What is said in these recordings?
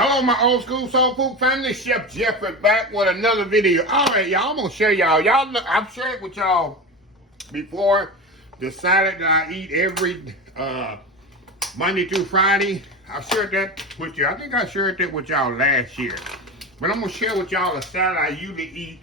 Hello, my old school soul food family. Chef Jeff is back with another video. All right, y'all, I'm gonna show y'all. Y'all, I've shared with y'all before the salad that I eat every Monday through Friday. I've shared that with you. I think I shared that with y'all last year, but I'm gonna share with y'all a salad I usually eat,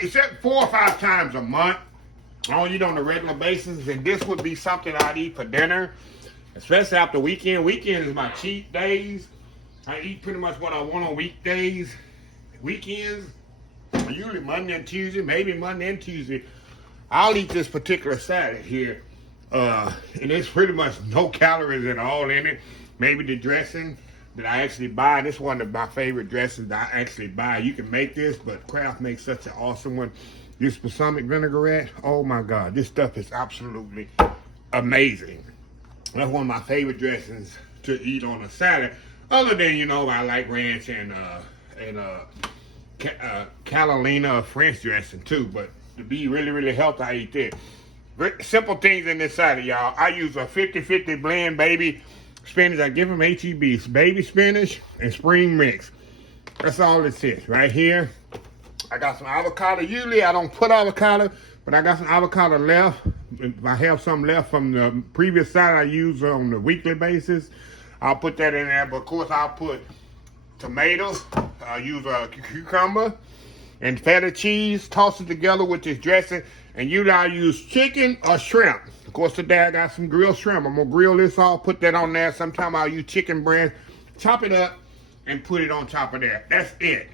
except 4 or 5 times a month. I don't eat on a regular basis, and this would be something I'd eat for dinner. Especially after weekend. Weekend is my cheat days. I eat pretty much what I want on weekdays. Weekends, usually Monday and Tuesday, maybe Monday and Tuesday, I'll eat this particular salad here. And there's pretty much no calories at all in it. Maybe the dressing that I actually buy. This is one of my favorite dressings that I actually buy. You can make this, but Kraft makes such an awesome one. This balsamic vinaigrette, oh my God, this stuff is absolutely amazing. That's one of my favorite dressings to eat on a salad. Other than, you know, I like ranch and Catalina French dressing too. But to be really, really healthy, I eat this. Very simple things in this salad, y'all. I use a 50-50 blend baby spinach. I give them HEBs, baby spinach and spring mix. That's all this is right here. I got some avocado. Usually I don't put avocado, but I got some avocado left. If I have some left from the previous salad I use on a weekly basis, I'll put that in there. But of course, I'll put tomatoes. I'll use a cucumber and feta cheese. Toss it together with this dressing. And usually I'll use chicken or shrimp. Of course, today I got some grilled shrimp. I'm going to grill this off, put that on there. Sometimes I'll use chicken breast, chop it up, and put it on top of that. That's it.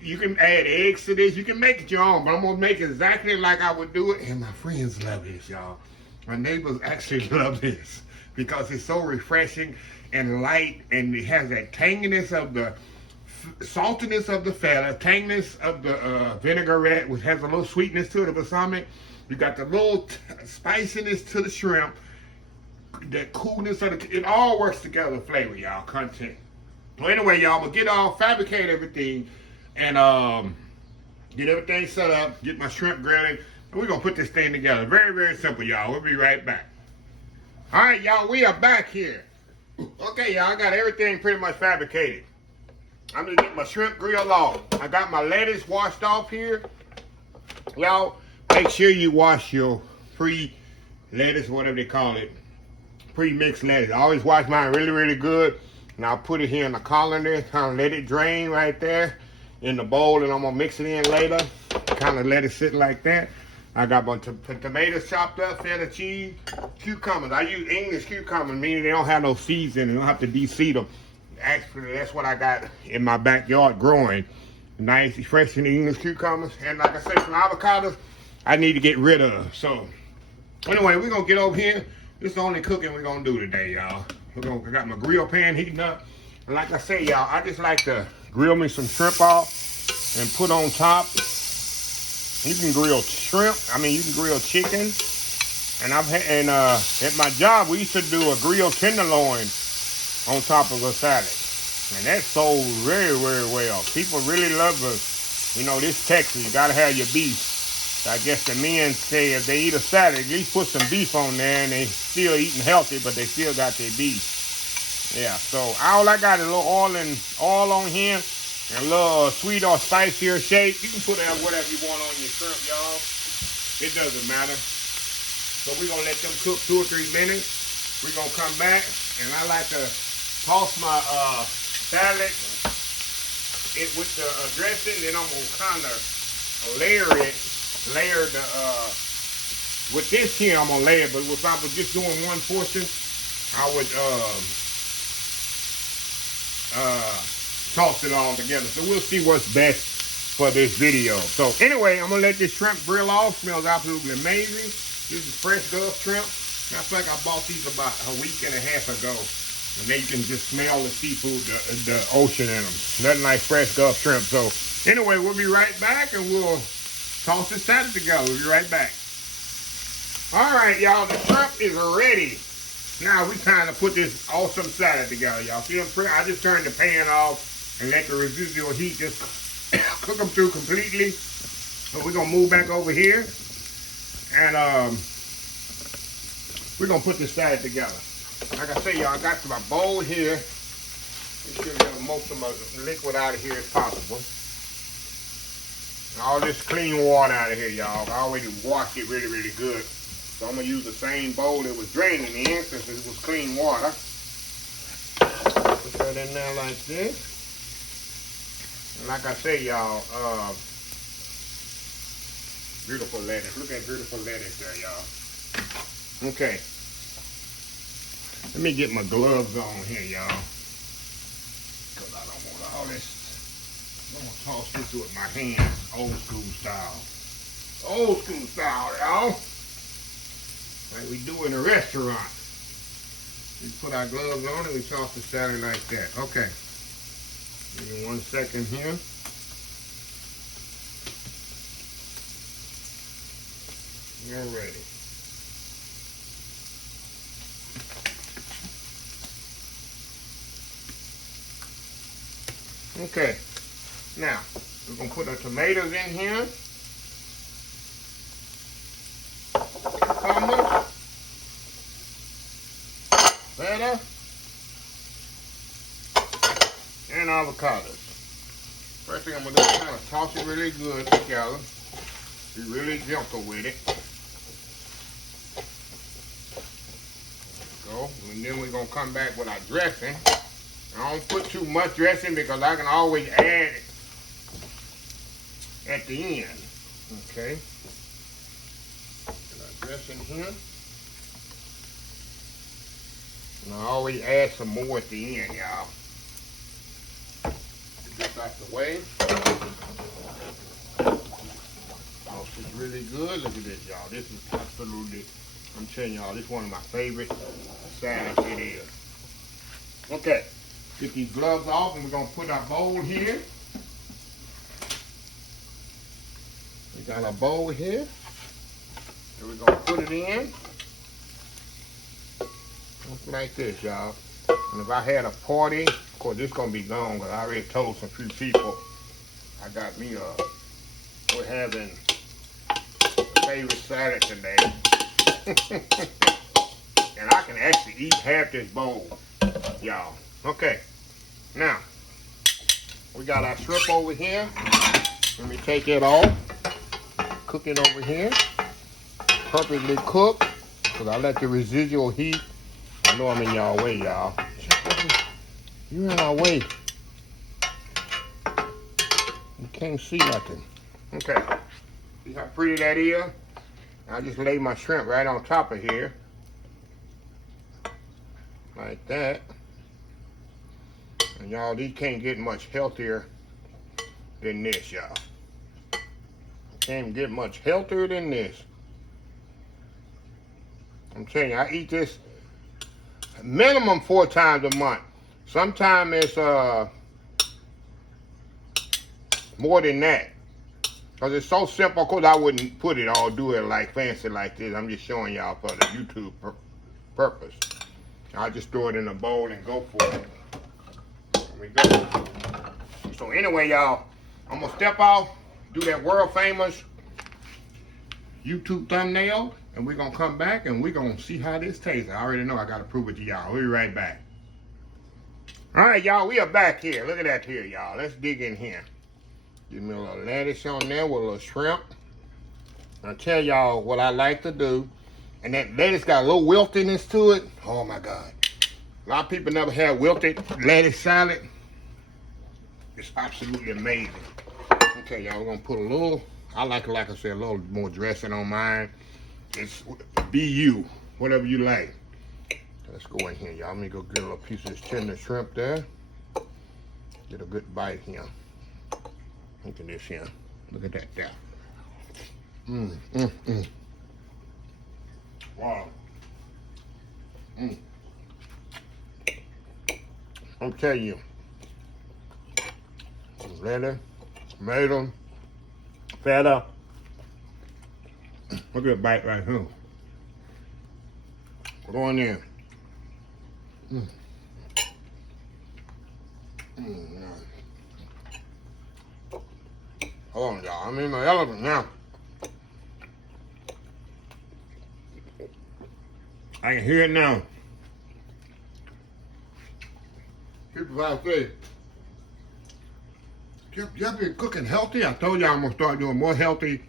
You can add eggs to this. You can make it your own, but I'm going to make it exactly like I would do it. And my friends love this, y'all. My neighbors actually love this because it's so refreshing and light, and it has that tanginess of the saltiness of the feta, tanginess of the vinaigrette, which has a little sweetness to it, the balsamic. You got the little spiciness to the shrimp, the coolness of the, it all works together, flavor, y'all, content. So anyway, y'all, I'm going to get all, fabricate everything, and get everything set up, get my shrimp grilling, and we're going to put this thing together. Very, very simple, y'all. We'll be right back. All right, y'all, we are back here. Okay, y'all, I got everything pretty much fabricated. I'm going to get my shrimp grilled off. I got my lettuce washed off here. Y'all, make sure you wash your pre-lettuce, whatever they call it, pre-mixed lettuce. I always wash mine really, really good, and I'll put it here in the colander, kind of let it drain right there in the bowl, and I'm gonna mix it in later. Kind of let it sit like that. I got a bunch of tomatoes chopped up, feta cheese, cucumbers. I use English cucumbers, meaning they don't have no seeds in it. You don't have to de-seed them. Actually, that's what I got in my backyard growing. Nice, fresh and English cucumbers. And like I said, some avocados I need to get rid of. So, anyway, we're gonna get over here. This is the only cooking we're gonna do today, y'all. I got my grill pan heating up. And like I say, y'all, I just like to grill me some shrimp off and put on top. You can grill shrimp. I mean, you can grill chicken. And at my job, we used to do a grilled tenderloin on top of a salad. And that sold very, very well. People really love this Texas, you gotta have your beef. So I guess the men say if they eat a salad, at least put some beef on there, and they still eating healthy, but they still got their beef. Yeah, so all I got is a little oil on here, and a little sweet or spicier shape. You can put whatever you want on your shrimp, y'all. It doesn't matter. So we're gonna let them cook 2 or 3 minutes. We're gonna come back, and I like to toss my salad with the dressing. Then I'm gonna kind of layer the with this here. I'm gonna layer, but if I was just doing one portion, I would toss it all together. So we'll see what's best for this video. So anyway, I'm gonna let this shrimp grill off. Smells absolutely amazing. This is fresh Gulf shrimp. I think I bought these about a week and a half ago. And then you can just smell the seafood, the ocean in them. Nothing like fresh Gulf shrimp. So anyway, we'll be right back, and we'll toss this salad together. We'll be right back. All right, y'all, the shrimp is ready. Now we kind of put this awesome salad together, y'all. See, I just turned the pan off and let the residual heat just cook them through completely. So we're gonna move back over here, and we're gonna put this salad together. Like I say, y'all, I got my bowl here. Make sure get most of my liquid out of here as possible. And all this clean water out of here, y'all. I already washed it really, really good. So I'm going to use the same bowl that was draining in since it was clean water. Put that in there like this. And like I say, y'all, beautiful lettuce. Look at beautiful lettuce there, y'all. Okay. Let me get my gloves on here, y'all. Because I don't want all this. I'm going to toss this with my hands. Old school style. Old school style, y'all. Like we do in a restaurant. We put our gloves on and we toss the salad like that. Okay. Give me 1 second here. You're ready. Okay. Now, we're going to put our tomatoes in here. Cucumbers. Feta. And avocados. First thing I'm going to do is kind of toss it really good together. Be really gentle with it. There we go. And then we're going to come back with our dressing. I don't put too much dressing because I can always add it at the end. Okay. Get our dressing here. And I always add some more at the end, y'all. Get this out the way. Sauce is really good. Look at this, y'all. This is absolutely, I'm telling y'all, this is one of my favorite salads it is. Okay. Get these gloves off and we're going to put our bowl here. We got our bowl here. And we're going to put it in. Like this, y'all. And if I had a party, of course this is going to be gone because I already told some few people I got me we're having a favorite salad today. And I can actually eat half this bowl, y'all. Okay. Now, we got our shrimp over here. Let me take it off. Cook it over here. Perfectly cooked. Because I let the residual heat. I know I'm in y'all way, y'all. You're in our way. You can't see nothing. Okay. See how pretty that is? I just lay my shrimp right on top of here. Like that. And y'all, these can't get much healthier than this, y'all. Can't get much healthier than this. I'm telling you, I eat this minimum 4 times a month. Sometimes it's more than that. Because it's so simple, of course I wouldn't put it all, do it like fancy like this. I'm just showing y'all for the YouTube purpose. I'll just throw it in a bowl and go for it. There we go. So anyway, y'all, I'm going to step off, do that world famous YouTube thumbnail, and we're going to come back and we're going to see how this tastes. I already know I got to prove it to y'all. We'll be right back. All right, y'all, we are back here. Look at that here, y'all. Let's dig in here. Give me a little lettuce on there with a little shrimp. I'll tell y'all what I like to do. And that lettuce got a little wiltiness to it. Oh, my God. A lot of people never had wilted lettuce salad. It's absolutely amazing. Okay, y'all, we're going to put a little, I like I said, a little more dressing on mine. It's BU, whatever you like. Let's go in here, y'all. Let me go get a little piece of this tender shrimp there. Get a good bite here. Look at this here. Look at that there. Wow. I'm telling you. Lettuce, tomato, feta. Look at that bite right here. Go in there. Hold on, y'all. I'm in my element now. I can hear it now. People before I say, y'all been cooking healthy? I told y'all I'm gonna start doing more healthy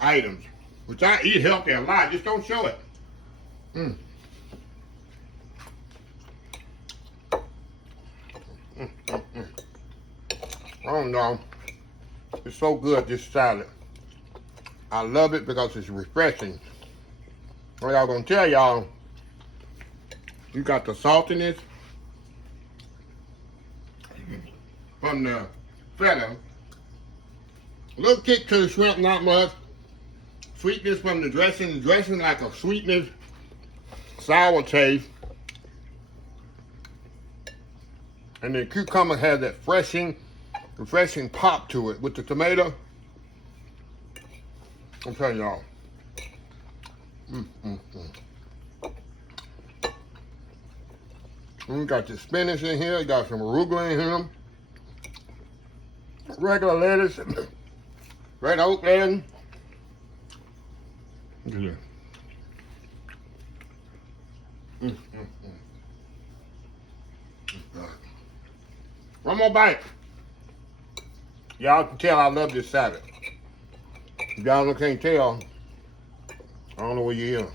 items, which I eat healthy a lot, just don't show it. Oh no, it's so good, this salad. I love it because it's refreshing. What I'm gonna tell y'all, you got the saltiness from the feta, a little kick to the shrimp, not much. Sweetness from the dressing, like a sweetness, sour taste. And the cucumber has that refreshing pop to it with the tomato. I'm telling y'all. We got the spinach in here, got some arugula in here. Regular lettuce, red oak lettuce. Look at that. One more bite. Y'all can tell I love this salad. If y'all can't tell, I don't know where you are.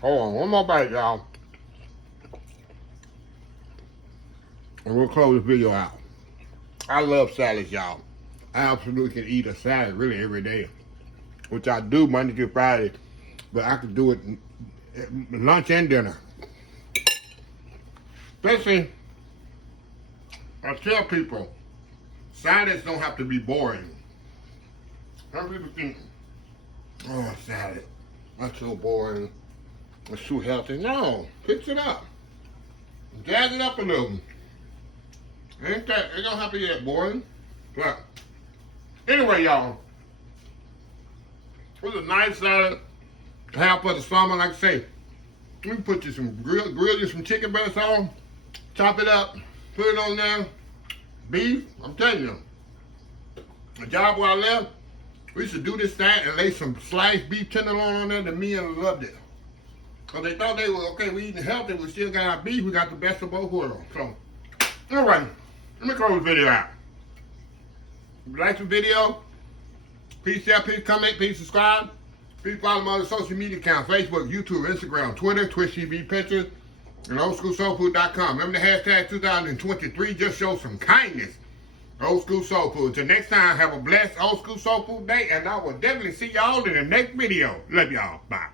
Hold on, one more bite, y'all. And we'll close the video out. I love salads, y'all. I absolutely can eat a salad really every day, which I do Monday through Friday, but I can do it lunch and dinner. Especially, I tell people, salads don't have to be boring. Some people think, oh, salad, that's so boring, it's too healthy. No, fix it up. Jazz it up a little. It don't have to be that boring. But anyway, y'all, it was a nice salad. Half for the summer, like I say. We can put you some grill you some chicken breast on, chop it up, put it on there. Beef, I'm telling you. The job where I left, we used to do this thing and lay some sliced beef tenderloin on there. The men loved it. Because they thought they were, okay, we eating healthy, we still got our beef, we got the best of both worlds. So, alright, let me close the video out. If you like the video, please share, please comment, please subscribe. Please follow my other social media accounts, Facebook, YouTube, Instagram, Twitter, Twitch TV, Pinterest, and oldschoolsoulfood.com. Remember the hashtag 2023, just show some kindness. Old School Soul Food. Until next time, have a blessed Old School Soul Food day, and I will definitely see y'all in the next video. Love y'all. Bye.